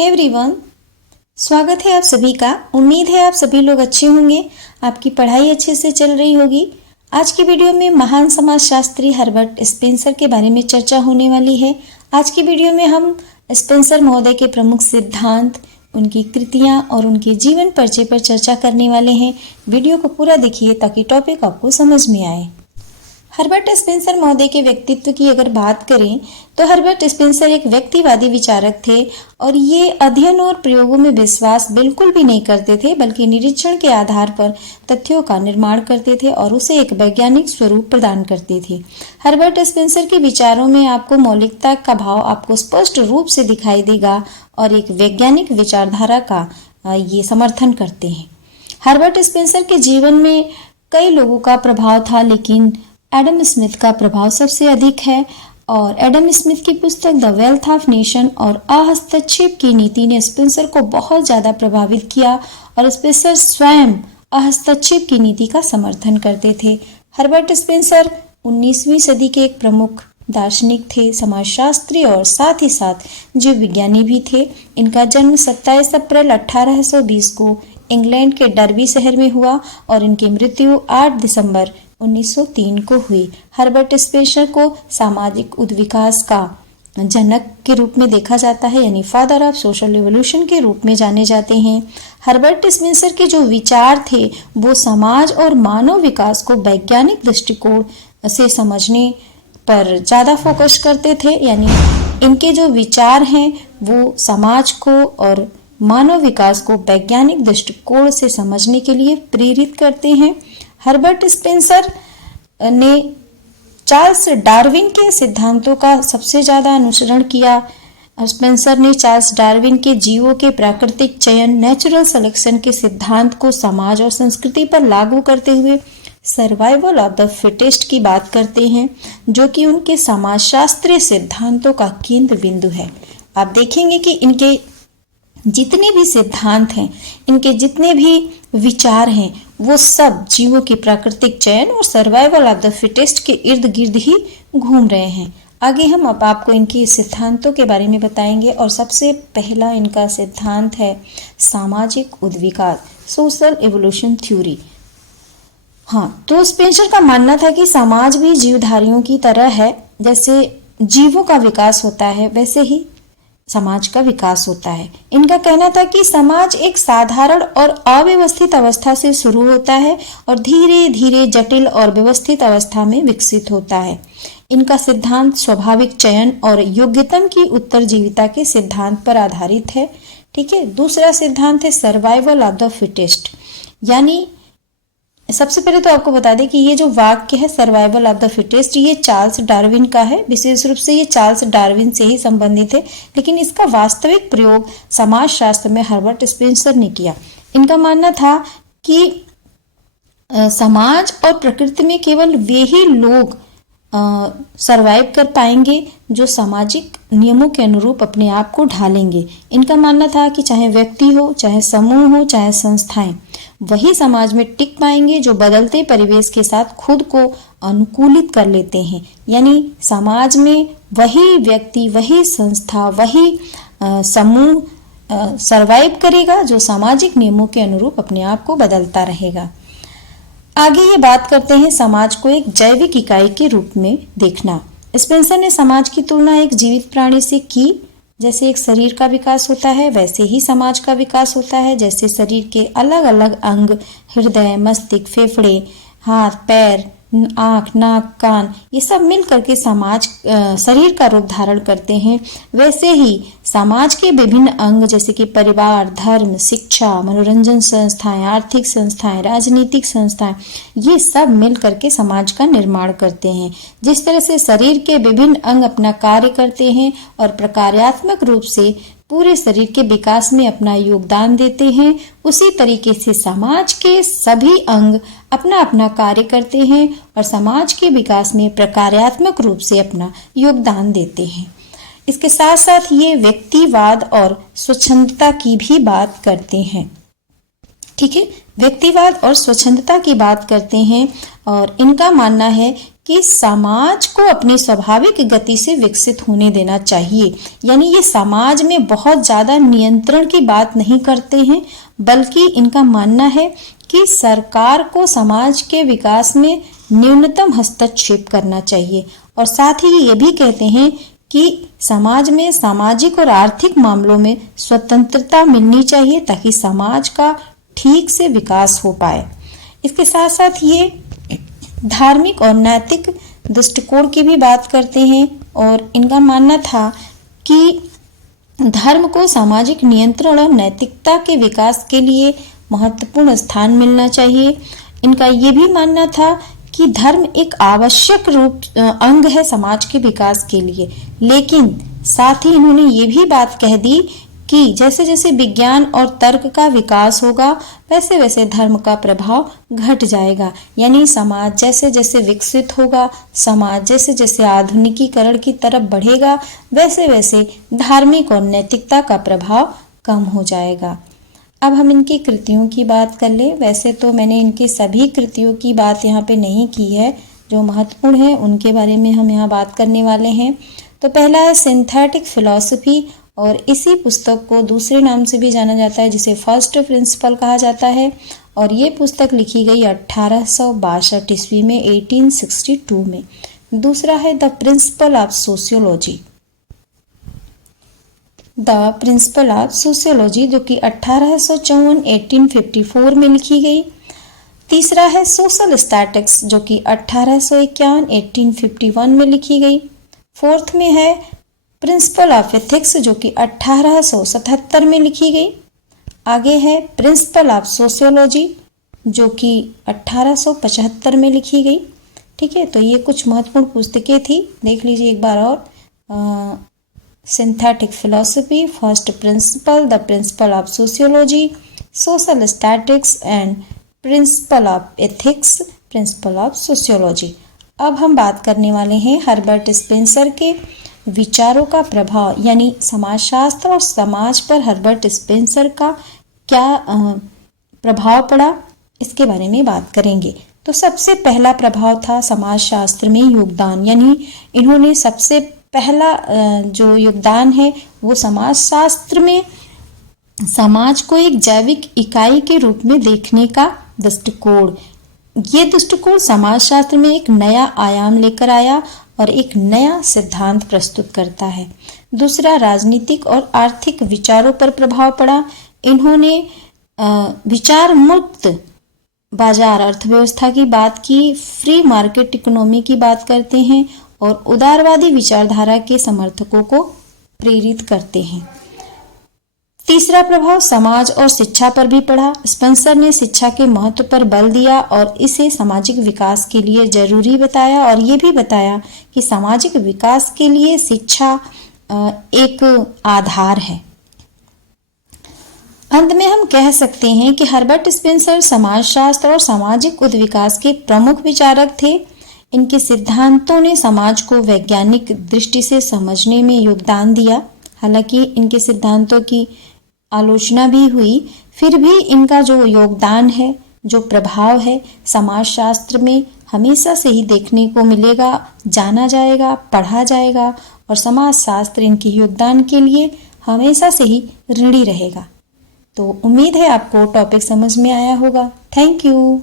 Hey everyone, स्वागत है आप सभी का। उम्मीद है आप सभी लोग अच्छे होंगे, आपकी पढ़ाई अच्छे से चल रही होगी। आज की वीडियो में महान समाजशास्त्री हर्बर्ट स्पेंसर के बारे में चर्चा होने वाली है। आज की वीडियो में हम स्पेंसर महोदय के प्रमुख सिद्धांत, उनकी कृतियां और उनके जीवन परिचय पर चर्चा करने वाले हैं। वीडियो को पूरा देखिए ताकि टॉपिक आपको समझ में आए। हर्बर्ट स्पेंसर महोदय के व्यक्तित्व की अगर बात करें तो हर्बर्ट स्पेंसर एक व्यक्तिवादी विचारक थे और ये अध्ययन और प्रयोगों में विश्वास बिल्कुल भी नहीं करते थे, बल्कि निरीक्षण के आधार पर तथ्यों का निर्माण करते थे और उसे एक वैज्ञानिक स्वरूप प्रदान करते थे। हर्बर्ट स्पेंसर के विचारों में आपको मौलिकता का भाव आपको स्पष्ट रूप से दिखाई देगा और एक वैज्ञानिक विचारधारा का ये समर्थन करते हैं। हर्बर्ट स्पेंसर के जीवन में कई लोगों का प्रभाव था, लेकिन एडम स्मिथ का प्रभाव सबसे अधिक है और एडम स्मिथ की पुस्तक द वेल्थ ऑफ नेशन और अहस्तक्षेप की नीति ने स्पेंसर को बहुत ज्यादा प्रभावित किया और स्पेंसर स्वयं अहस्तक्षेप की नीति का समर्थन करते थे। हर्बर्ट स्पेंसर 19वीं सदी के एक प्रमुख दार्शनिक थे, समाजशास्त्री और साथ ही साथ जीव विज्ञानी भी थे। इनका जन्म 27 अप्रैल 1820 को इंग्लैंड के डर्बी शहर में हुआ और इनकी मृत्यु 8 दिसंबर 1903 को हुई। हर्बर्ट स्पेंसर को सामाजिक उद्विकास का जनक के रूप में देखा जाता है, यानी फादर ऑफ सोशल रिवॉल्यूशन के रूप में जाने जाते हैं। हर्बर्ट स्पेंसर के जो विचार थे वो समाज और मानव विकास को वैज्ञानिक दृष्टिकोण से समझने पर ज्यादा फोकस करते थे, यानी इनके जो विचार हैं वो समाज को और मानव विकास को वैज्ञानिक दृष्टिकोण से समझने के लिए प्रेरित करते हैं। हर्बर्ट स्पेंसर ने चार्ल्स डार्विन के सिद्धांतों का सबसे ज्यादा अनुसरण किया। स्पेंसर ने चार्ल्स डार्विन के जीवों के प्राकृतिक चयन, नेचुरल सिलेक्शन के सिद्धांत को समाज और संस्कृति पर लागू करते हुए सर्वाइवल ऑफ द फिटेस्ट की बात करते हैं, जो कि उनके समाजशास्त्रीय सिद्धांतों का केंद्र बिंदु है। आप देखेंगे कि इनके जितने भी सिद्धांत हैं, इनके जितने भी विचार हैं, वो सब जीवों की प्राकृतिक चयन और सर्वाइवल ऑफ द फिटेस्ट के इर्द गिर्द ही घूम रहे हैं। आगे हम अब आपको इनके सिद्धांतों के बारे में बताएंगे और सबसे पहला इनका सिद्धांत है सामाजिक उद्विकास, सोशल इवोल्यूशन थ्योरी। हाँ, तो स्पेंसर का मानना था कि समाज भी जीवधारियों की तरह है। जैसे जीवों का विकास होता है वैसे ही समाज का विकास होता है। इनका कहना था कि समाज एक साधारण और अव्यवस्थित अवस्था से शुरू होता है और धीरे धीरे जटिल और व्यवस्थित अवस्था में विकसित होता है। इनका सिद्धांत स्वाभाविक चयन और योग्यतम की उत्तरजीविता के सिद्धांत पर आधारित है। ठीक है। दूसरा सिद्धांत है सर्वाइवल ऑफ द फिटेस्ट, यानी सबसे पहले तो आपको बता दें कि ये जो वाक्य है सर्वाइवल ऑफ द फिटेस्ट, ये चार्ल्स डार्विन का है। विशेष रूप से ये चार्ल्स डार्विन से ही संबंधित है, लेकिन इसका वास्तविक प्रयोग समाजशास्त्र में हर्बर्ट स्पेंसर ने किया। इनका मानना था कि समाज और प्रकृति में केवल वे ही लोग सरवाइव कर पाएंगे जो सामाजिक नियमों के अनुरूप अपने आप को ढालेंगे। इनका मानना था कि चाहे व्यक्ति हो, चाहे समूह हो, चाहे संस्थाएं, वही समाज में टिक पाएंगे जो बदलते परिवेश के साथ खुद को अनुकूलित कर लेते हैं। यानी समाज में वही व्यक्ति, वही संस्था, वही समूह सरवाइव करेगा जो सामाजिक नियमों के अनुरूप अपने आप को बदलता रहेगा। आगे ये बात करते हैं समाज को एक जैविक इकाई के रूप में देखना। स्पेंसर ने समाज की तुलना एक जीवित प्राणी से की। जैसे एक शरीर का विकास होता है वैसे ही समाज का विकास होता है। जैसे शरीर के अलग अलग अंग, हृदय, मस्तिष्क, फेफड़े, हाथ, पैर, आँख, नाक, कान, ये सब मिल करके शरीर का रूप धारण करते हैं, वैसे ही समाज के विभिन्न अंग जैसे कि परिवार, धर्म, शिक्षा, मनोरंजन संस्थाएं, आर्थिक संस्थाएं, राजनीतिक संस्थाएं, ये सब मिल करके समाज का निर्माण करते हैं। जिस तरह से शरीर के विभिन्न अंग अपना कार्य करते हैं और प्रकार्यात्मक रूप से पूरे शरीर के विकास में अपना योगदान देते हैं, उसी तरीके से समाज के सभी अंग अपना अपना कार्य करते हैं और समाज के विकास में प्रकार्यात्मक रूप से अपना योगदान देते हैं। इसके साथ साथ ये व्यक्तिवाद और स्वच्छंदता की भी बात करते हैं। ठीक है, व्यक्तिवाद और स्वच्छंदता की बात करते हैं और इनका मानना है कि समाज को अपनी स्वाभाविक गति से विकसित होने देना चाहिए। यानी ये समाज में बहुत ज़्यादा नियंत्रण की बात नहीं करते हैं, बल्कि इनका मानना है कि सरकार को समाज के विकास में न्यूनतम हस्तक्षेप करना चाहिए। और साथ ही ये भी कहते हैं कि समाज में सामाजिक और आर्थिक मामलों में स्वतंत्रता मिलनी चाहिए ताकि समाज का ठीक से विकास हो पाए। इसके साथ साथ ये धार्मिक और नैतिक दृष्टिकोण की भी बात करते हैं और इनका मानना था कि धर्म को सामाजिक नियंत्रण और नैतिकता के विकास के लिए महत्वपूर्ण स्थान मिलना चाहिए। इनका ये भी मानना था कि धर्म एक आवश्यक अंग है समाज के विकास के लिए, लेकिन साथ ही इन्होंने ये भी बात कह दी कि जैसे जैसे विज्ञान और तर्क का विकास होगा वैसे वैसे धर्म का प्रभाव घट जाएगा। यानी समाज जैसे जैसे विकसित होगा, समाज जैसे जैसे आधुनिकीकरण की तरफ बढ़ेगा, वैसे वैसे धार्मिक और नैतिकता का प्रभाव कम हो जाएगा। अब हम इनकी कृतियों की बात कर ले। वैसे तो मैंने इनकी सभी कृतियों की बात यहाँ पे नहीं की है, जो महत्वपूर्ण है उनके बारे में हम यहाँ बात करने वाले हैं। तो पहला है सिंथेटिक फिलॉसफी, और इसी पुस्तक को दूसरे नाम से भी जाना जाता है जिसे फर्स्ट प्रिंसिपल कहा जाता है। और ये पुस्तक लिखी गई 1862 ईस्वी में, 1862 में। दूसरा है the principle of sociology, the principle of sociology, जो कि 1854 1854 में लिखी गई। तीसरा है सोशल स्टैटिक्स, जो कि 1851 1851 में लिखी गई। फोर्थ में है प्रिंसिपल ऑफ एथिक्स, जो कि 1877 में लिखी गई। आगे है प्रिंसिपल ऑफ सोशियोलॉजी, जो कि 1875 में लिखी गई। ठीक है, तो ये कुछ महत्वपूर्ण पुस्तकें थी, देख लीजिए एक बार और। Synthetic philosophy, first principle, the principle of sociology, social statics and principle of ethics, principle of sociology. अब हम बात करने वाले हैं हर्बर्ट स्पेंसर के विचारों का प्रभाव, यानी समाजशास्त्र और समाज पर हर्बर्ट स्पेंसर का क्या प्रभाव पड़ा, इसके बारे में बात करेंगे। तो सबसे पहला प्रभाव था समाजशास्त्र में योगदान, यानी इन्होंने सबसे पहला जो योगदान है वो समाजशास्त्र में समाज को एक जैविक इकाई के रूप में देखने का दृष्टिकोण। ये दृष्टिकोण समाजशास्त्र में एक नया आयाम लेकर आया और एक नया सिद्धांत प्रस्तुत करता है। दूसरा, राजनीतिक और आर्थिक विचारों पर प्रभाव पड़ा। इन्होंने विचार मुक्त बाजार अर्थव्यवस्था की बात की, फ्री मार्केट इकोनॉमी की बात करते हैं और उदारवादी विचारधारा के समर्थकों को प्रेरित करते हैं। तीसरा प्रभाव समाज और शिक्षा पर भी पड़ा। स्पेंसर ने शिक्षा के महत्व पर बल दिया और इसे सामाजिक विकास के लिए जरूरी बताया, और ये भी बताया कि सामाजिक विकास के लिए शिक्षा एक आधार है। अंत में हम कह सकते हैं कि हर्बर्ट स्पेंसर समाजशास्त्र और सामाजिक उद्विकास के प्रमुख विचारक थे। इनके सिद्धांतों ने समाज को वैज्ञानिक दृष्टि से समझने में योगदान दिया। हालांकि इनके सिद्धांतों की आलोचना भी हुई, फिर भी इनका जो योगदान है, जो प्रभाव है, समाजशास्त्र में हमेशा से ही देखने को मिलेगा, जाना जाएगा, पढ़ा जाएगा, और समाजशास्त्र इनके योगदान के लिए हमेशा से ही ऋणी रहेगा। तो उम्मीद है आपको टॉपिक समझ में आया होगा। Thank you.